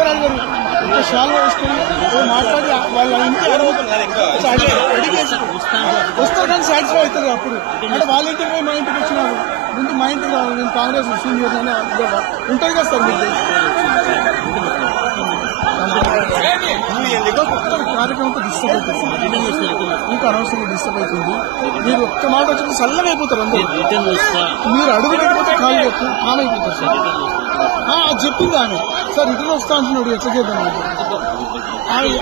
ఎవరు అడగరు. ఇంకా షాల్వా వేసుకొని మాట్లాడి వాళ్ళ ఇంటికి అడిగేసి వస్తారు కానీ సాటిస్ఫై అవుతుంది. అప్పుడు అంటే వాళ్ళ ఇంటికి పోయి మా ఇంటికి వచ్చినారు, ముందు మా ఇంటికి రావాలి, నేను కాంగ్రెస్ సీనియర్ అని ఉంటుంది కదా సార్. మీకు కార్యక్రమంతో డిస్టర్బ్ అవుతుంది, ఇంకా అనవసరంగా డిస్టర్బ్ అవుతుంది. మీరు ఒక్క మాట వచ్చి చల్లగా అయిపోతారు అందరూ. మీరు అడుగు పెట్టిపోతే కాలు కామ్ అయిపోతారు సార్. చెప్పింది ఆమె సార్ రిటర్న్ వస్తా అంటున్నాడు, ఎట్లా చేద్దాం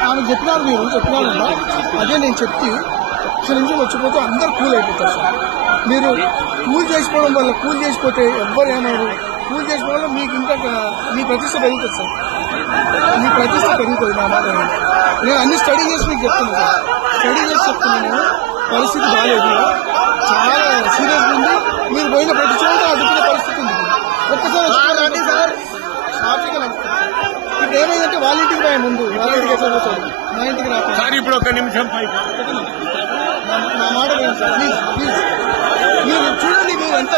ఆమె చెప్పినారు, మీరు చెప్పినారు. అదే నేను చెప్పి ఒక్క నిమిషం వచ్చిపోతే అందరు కూల్ అయిపోతారు సార్. మీరు కూల్ చేసుకోవడం వల్ల కూల్ చేసిపోతే ఎవ్వరు ఏమన్నారు, కూల్ చేసుకోవడం వల్ల మీకు ఇంకా మీ ప్రతిష్ట పెరుగుతుంది సార్, మీ ప్రతిష్ట పెరుగుతుంది. నా మాట నేను అన్ని స్టడీ చేసి మీకు చెప్తున్నాను సార్, స్టడీ చేసి చెప్తున్నాను. నేను పరిస్థితి బాగాలేదు, చాలా సీరియస్గా ఉంది. మీరు పోయిన ప్రతి చోట అడ్డుకునే పరిస్థితి ఉంది. ఒక్కసారి రండి సార్, షాపింగ్ ఇప్పుడు ఏమైందంటే వాళ్ళ ఇంటికి పోయే ముందు వాళ్ళ ఇంటికి ఎట్లా పోతాడు, మా ఇంటికి రాకుండా సార్ ఇప్పుడు ఒక నిమిషం నా మాట వినండి సార్, ప్లీజ్ ప్లీజ్. మీరు చూడండి, మీరు ఎంత